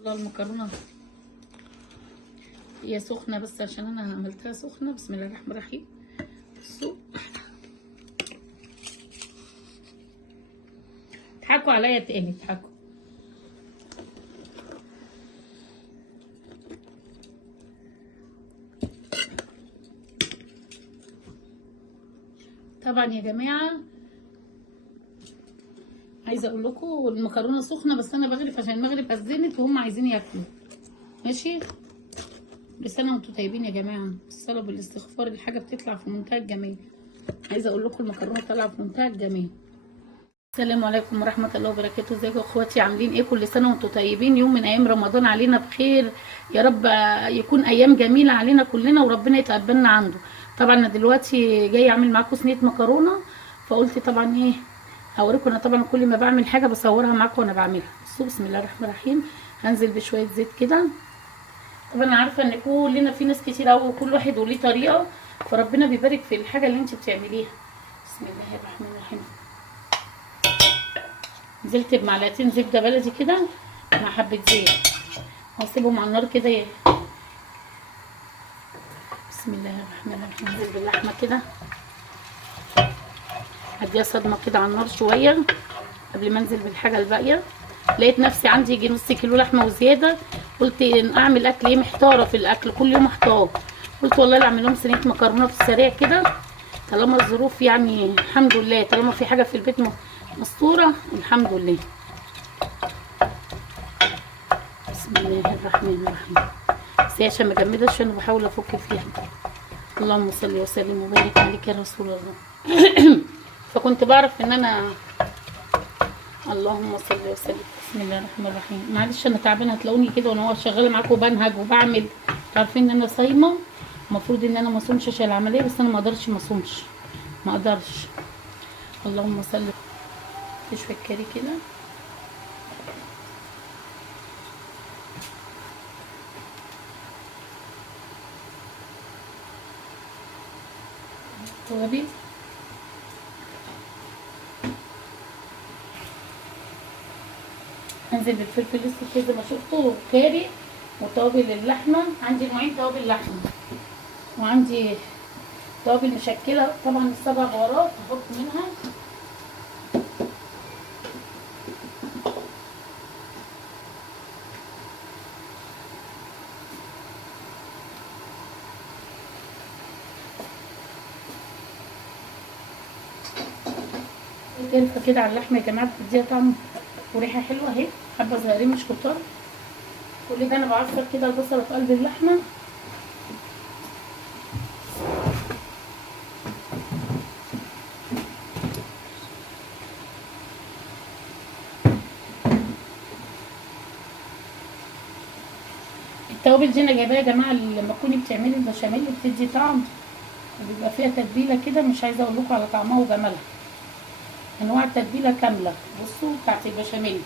الله المكرونه هي سخنه، بس عشان انا عملتها سخنه. بسم الله الرحمن الرحيم. بصوا اضحكوا عليا تاني، اضحكوا. طبعا يا جماعه عايزه اقول لكم المكرونه سخنه، بس انا بغرف عشان المغرب اذنت وهم عايزين ياكلوا. ماشي، بسنه وانتم طيبين يا جماعه. الصلاه بالاستغفار الحاجه بتطلع في منتهى الجمال. عايزه اقول لكم المكرونه طالعه في منتهى الجمال. السلام عليكم ورحمه الله وبركاته. ازيكم يا اخواتي، عاملين ايه؟ كل سنه وانتم طيبين. يوم من ايام رمضان علينا بخير يا رب، يكون ايام جميله علينا كلنا وربنا يتقبلنا عنده. طبعا انا دلوقتي جايه اعمل معاكم صينيه مكرونه، فقلت طبعا ايه هوريكم. انا طبعا كل ما بعمل حاجه بصورها معاكم وانا بعملها. بصوا بسم الله الرحمن الرحيم. هنزل بشويه زيت كده. طبعا انا عارفه ان كلنا في ناس كتير قوي وكل واحد وليه طريقه، فربنا بيبارك في الحاجه اللي انت بتعمليها. بسم الله الرحمن الرحيم. نزلت بمعلقتين زبده بلدي كده مع حبه زيت، واسيبهم على النار كده. بسم الله الرحمن الرحيم. انزل باللحمه كده، هديها صدمه كده على النار شويه قبل ما انزل بالحاجه الباقيه. لقيت نفسي عندي يجي نص كيلو لحمه وزياده، قلت اعمل اكل ايه، محتاره في الاكل كل يوم محتار. قلت والله اعمل لهم صينيه مكرونه في السريع كده، طالما الظروف يعني الحمد لله، طالما في حاجه في البيت مستوره الحمد لله. بسم الله الرحمن الرحيم. بس هي عشان مجمده عشان بحاول افك فيها. اللهم صل وسلم وبارك عليك يا رسول الله. فكنت بعرف ان انا اللهم صل وسلم. بسم الله الرحمن الرحيم. معلش انا تعبانه، هتلاقوني كده وانا شغاله معاكم وبنهج وبعمل. عارفين ان انا صايمه، المفروض ان انا ما اصومش عشان العمليه، بس انا ما اقدرش ما اصومش، ما اقدرش. اللهم صل. شويه كاري كده، توابل. هنزل بالفلفل الاسود كده زي ما شفتوا، كاري وتوابل اللحمه. عندي نوعين توابل لحمه، وعندي توابل مشكله طبعا السبع بهارات هحط منها. جلفه كده على اللحمه يا جماعه، بتديها طعم وريحه حلوه اهي. حبه صغيرين مش كتار. كل ده انا بعصر كده البصله في قلب اللحمه. التوابل دي انا جايباها يا جماعه لما تكوني بتعملي البشاميل بتدي طعم، وبيبقى فيها تتبيله كده مش عايزه اقول لكم على طعمها وجمالها. انواع التتبيله كامله بصوا بتاعت البشاميل.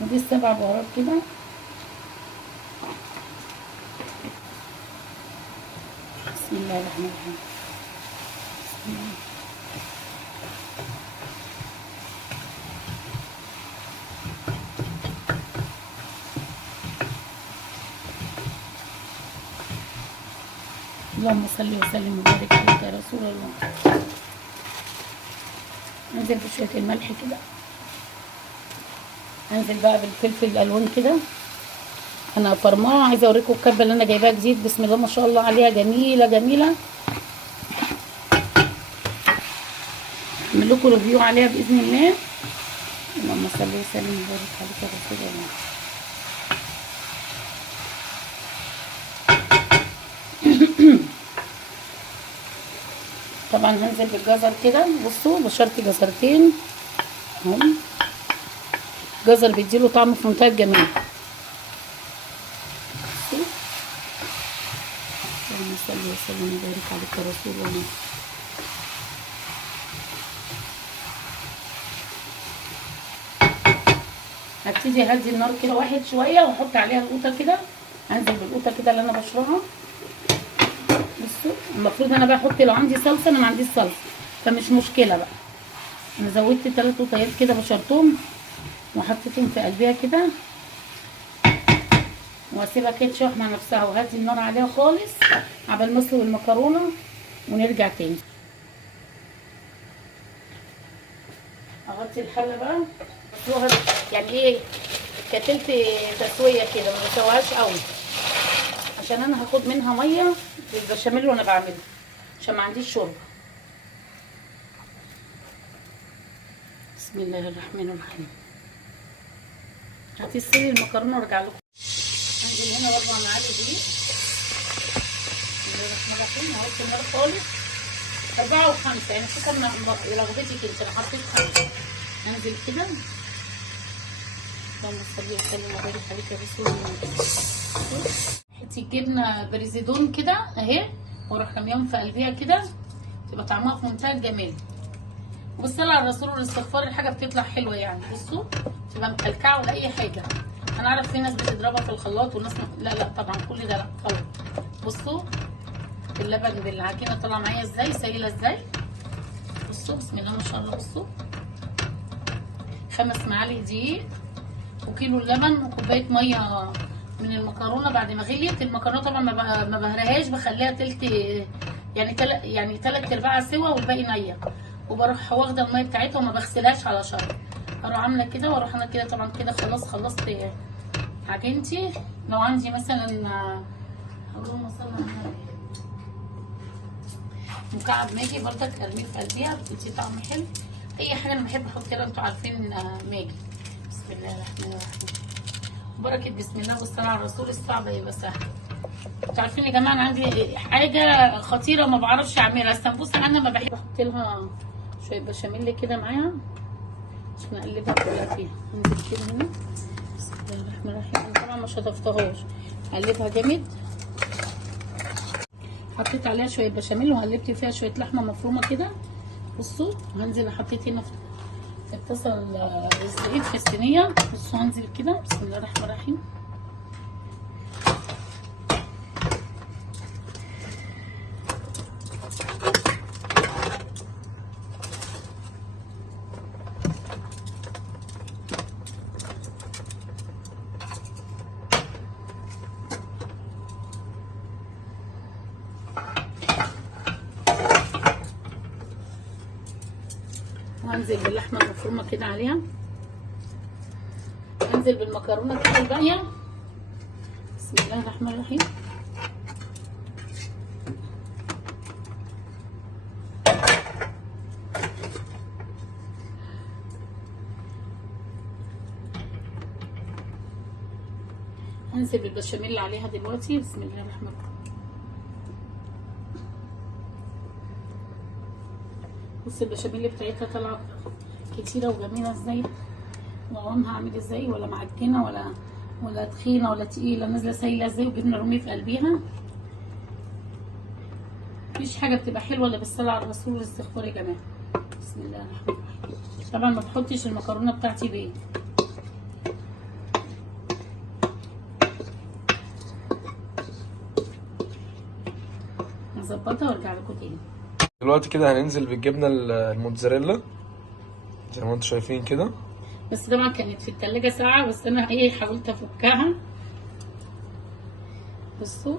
ودي السبع بهارات كده. بسم الله الرحمن الرحيم. بسم الله. اللهم صل وسلم وبارك عليك يا رسول الله. انزل بشويه الملح كده، انزل بقى بالفلفل الالوان كده. انا فرماها، عايزه اوريكم الكبه اللي انا جايباها جديد. بسم الله ما شاء الله عليها، جميله جميله. اعمل لكم ريفيو عليها باذن الله. اللهم صل وسلم وبارك عليك يا رسول الله. طبعا هنزل بالجزر كده. بصوا بشرت جزرتين اهو، الجزر بيديله طعم في منتهى الجمال. اللهم صل وسلم وبارك عليك يا رسول الله. هبتدي اهدي النار كده واحد شويه واحط عليها القوطه كده انزل بالقوطه كده اللي انا بشرها. بصوا المفروض انا بقى احط لو عندي صلصه، انا ما عنديش صلصه فمش مشكله بقى. انا زودت 3 قطيات كده بشرتهم وحطيتهم في قلبها كده، واسيبها كده تشوح مع نفسها، وهدي النار عليها خالص عبال ما اسلق المكرونه ونرجع تاني. اغطي الحله بقى بسلقها يعني ايه كتلت تسويه كده، ما بسويهاش قوي عشان انا هاخد منها ميه للبشاميل وانا بعملها عشان ما عنديش شوربه. بسم الله الرحمن الرحيم. هتسلقي المكرونه وارجع لكم. هنزل هنا 4 معالق دقيق. بسم الله الرحمن الرحيم. هحط النار خالص 4 و5 يعني حسب رغبتك انت. انا حطيت 5. هنزل كده. اللهم صل وسلم وبارك عليك يا رسول الله. حطي الجبنه بريزيدون كده اهي، واروح رميهم في قلبيها كده، تبقى طعمها في منتهى الجمال. وبالصلاه على الرسول والاستغفار الحاجه بتطلع حلوه يعني. بصوا تبقى مكلكعه ولا اي حاجه. انا اعرف في ناس بتضربها في الخلاط وناس لا طبعا كل ده لا غلط. بصوا اللبن بالعجينه طالعه معايا ازاي، سايله ازاي. بصوا بسم الله ما شاء الله. بصوا 5 معالق دقيق وكيلو اللبن وكوبايه ميه من المكرونه. بعد ما غليت المكرونه طبعا ما بهرهاش، بخليها تلت يعني 3/4 سوا والباقي نيه، وبروح واخده الميه بتاعتها وما بغسلهاش على شرب. اروح عامله كده واروح انا كده طبعا كده خلاص خلصت عجينتي. لو عندي مثلا اللهم صل على النبي مكعب ماجي بردك ارميه في قلبيها بتدي طعم حلو. اي حاجه انا بحب احط كده، انتوا عارفين ماجي. بسم الله الرحمن الرحيم. بركه بسم الله والصلاه على الرسول. الصعب يبقى سهل. انتوا عارفين يا جماعه انا عندي حاجه خطيره ما بعرفش اعملها، السمبوسه. انا ما بحب احط لها شويه بشاميل كده معاها عشان اقلبها كلها فيها. انزل كده هنا بسم الله الرحمن الرحيم. طبعا ما شطفتهاش، هقلبها جامد. حطيت عليها شويه بشاميل وقلبت فيها شويه لحمه مفرومه كده. بصوا هنزل حطيت هنا في الطاسه الزيت في الصينيه. بصوا هنزل كده بسم الله الرحمن الرحيم. وهنزل باللحمه المفرومه كده عليها. هنزل بالمكرونه كده الباقيه. بسم الله الرحمن الرحيم. هنزل بالبشاميل اللي عليها دلوقتي. بسم الله الرحمن الرحيم. بص البشاميل بتاعتها طالعه كتيره وجميله ازاي، وقوامها عامل ازاي، ولا معجنه ولا تخينه ولا تقيله، نازله سايله ازاي، وجبنه رومي في قلبيها. مفيش حاجه بتبقى حلوه الا بالصلاه على الرسول والاستغفار يا جماعه. بسم الله الرحمن الرحيم. طبعا ما بحطش المكرونه بتاعتي بيه. هظبطها وارجع لكم تاني. دلوقتي كده هننزل بالجبنه الموتزاريلا زي ما انتم شايفين كده. بس طبعا كانت في التلاجة ساعة، بس انا حاولت افكها. بصوا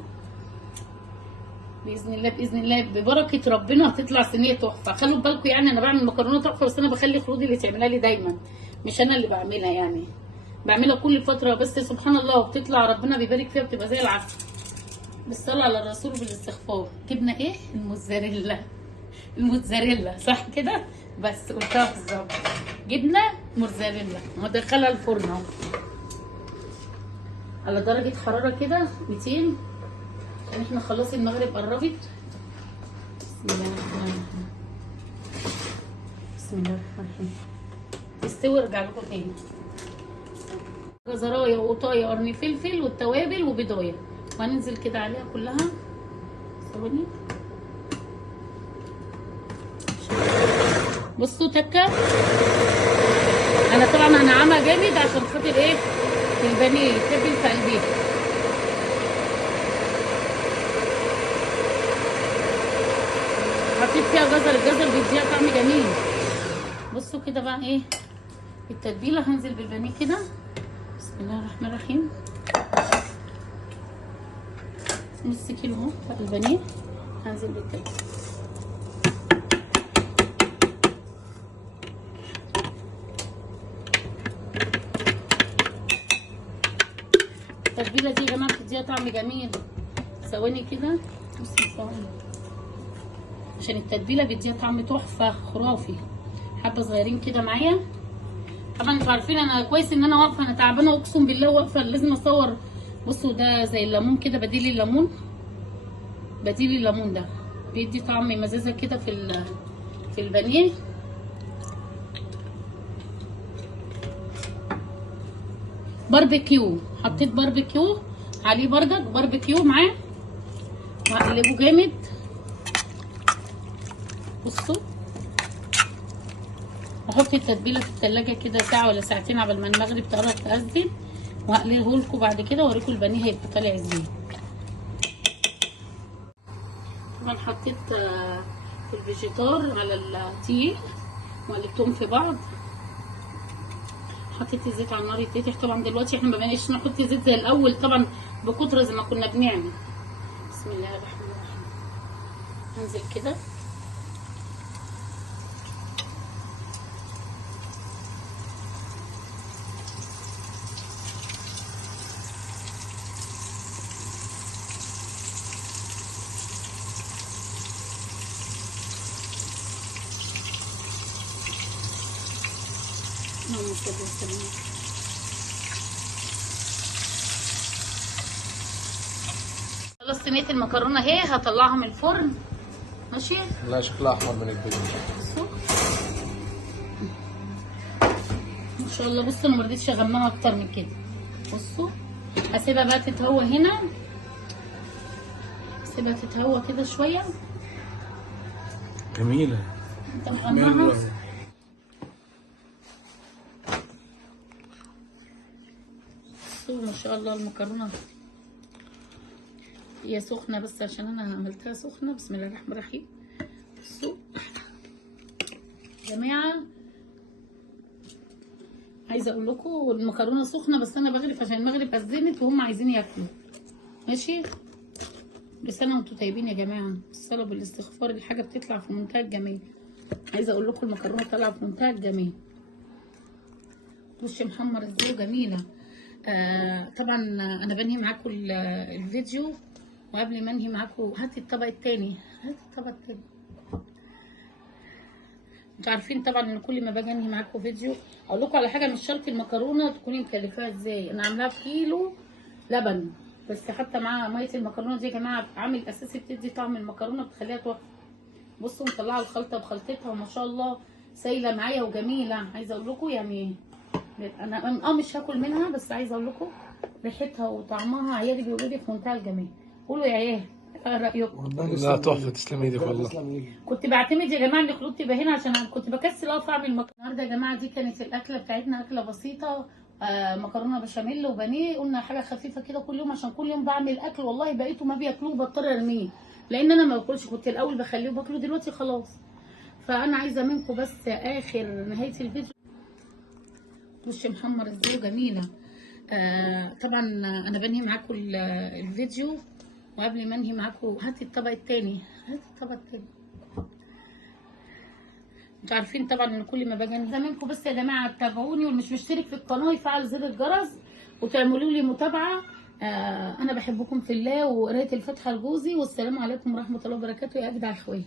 باذن الله باذن الله ببركه ربنا هتطلع صينيه تحفه. خلوا بالكم يعني انا بعمل مكرونه تحفه، بس انا بخلي خلودي اللي تعملها لي دايما، مش انا اللي بعملها يعني. بعملها كل فتره، بس سبحان الله وبتطلع ربنا بيبارك فيها بتبقى زي العسل. بالصلاه على الرسول وبالاستغفار. جبنه الموتزاريلا. الموتزاريلا صح كده؟ بس قلتها بالظبط. جبنه موتزاريلا وهدخلها الفرن اهو على درجه حراره كده 200 عشان احنا خلاص المغرب قربت. بسم الله الرحمن الرحيم. بسم الله الرحمن الرحيم. تستوي ارجع لكم تاني. جزرايه وقطايه وقرن فلفل والتوابل وبيضايه، وهننزل كده عليها كلها. ثواني. بصوا تكه. انا طبعا هنعمها جامد عشان خاطر البانيه يتبل في قلبيه. حطيت فيها جزر، الجزر بيديها طعم جميل. بصوا كده بقى ايه التتبيله. هنزل بالبانيه كده، بسم الله الرحمن الرحيم. نص كيلو اهو البانيه، هنزل بالتتبيله. التتبيله دي يا جماعه بتديها طعم جميل. ثواني كده، بصي ثواني، عشان التتبيله بتديها طعم تحفه خرافي. حبه صغيرين كده معايا. طبعا انتوا عارفين انا كويس ان انا واقفه، انا تعبانه اقسم بالله واقفه لازم اصور. بصوا ده زي الليمون كده، بديل الليمون، بديل الليمون ده بيدي طعم مزازه كده في البانيه. باربيكيو، حطيت باربيكيو عليه بردك، باربيكيو معاه، وهقلبه جامد. بصوا، احط التتبيله في التلاجة كده ساعه ولا ساعتين قبل ما المغرب تقرب تأذن، وهقليه لكم بعد كده واوريكم البانيه هيبقى طالع ازاي. طبعا حطيت في الفيجيتار على التقيل وقلبتهم في بعض. حطيت الزيت على النار يتفتح. طبعا دلوقتي احنا ما بقيناش نحط زيت زي الاول طبعا بكتره زي ما كنا بنعمل. بسم الله الرحمن الرحيم. هنزل كده خلاص. صينيه المكرونه اهي، هطلعها من الفرن. ماشي. لا شكلها احمر من الفيديو. بصوا ما شاء الله. بصوا انا مرضيتش اغمقها اكتر من كده. بصوا هسيبها بقى تتهوى هنا، هسيبها تتهوى كده شويه. جميله. طبعا ما شاء الله المكرونه هي سخنه، بس عشان انا عملتها سخنه. بسم الله الرحمن الرحيم. بصوا يا جماعه، عايزه اقول لكم المكرونه سخنه، بس انا بغرف عشان المغرب اذنت وهم عايزين ياكلوا. ماشي. بس انا وانتوا طيبين يا جماعه، الصلاه بالاستغفار الحاجه بتطلع في منتهى الجمال. عايزه اقول لكم المكرونه طالعه في منتهى الجمال. وش محمر ازاي جميله. طبعا انا بنهي معاكم الفيديو، وقبل ما انهي معاكم هاتي الطبق التاني، هاتي الطبق التاني. انتوا عارفين طبعا ان كل ما باجي انهي معاكم فيديو اقول لكم على حاجه، مش شرط المكرونه تكوني مكلفاها ازاي. انا عاملاها بكيلو لبن بس، حتى مع ميه المكرونه دي يا جماعه عامل اساسي بتدي طعم المكرونه، بتخليها تحفه. بصوا مطلعه الخلطه بخلطتها وما شاء الله سايله معايا وجميله. عايزه اقول لكم يعني انا مش هاكل منها، بس عايزه اقول لكم ريحتها وطعمها عيالي بيقولوا لي في منتهى الجمال. قولوا يا عيال ايه رايكم؟ لا تحفه، تسلم ايدك والله. كنت بعتمد يا جماعه ان خلوط تبقى هنا عشان كنت بكسل اقف اعمل مكرونه. النهارده يا جماعه دي كانت الاكله بتاعتنا، اكله بسيطه، مكرونه بشاميل وبانيه. قلنا حاجه خفيفه كده كل يوم، عشان كل يوم بعمل اكل والله بقيته ما بياكلوه بضطر ارميه، لان انا ما باكلش. كنت الاول بخليه باكله، دلوقتي خلاص. فانا عايزه منكم بس اخر نهايه الفيديو. وش محمر ازاي جميله. طبعا انا بنهي معاكم الفيديو، وقبل ما انهي معاكم هاتي الطبق التاني، هاتي الطبق التاني. انتوا عارفين طبعا ان كل ما باجي انهي منكم بس يا جماعه تتابعوني، واللي مش مشترك في القناه يفعل زر الجرس وتعملوا لي متابعه. انا بحبكم في الله، وقرايه الفاتحه لجوزي. والسلام عليكم ورحمه الله وبركاته يا اجدع اخواتي.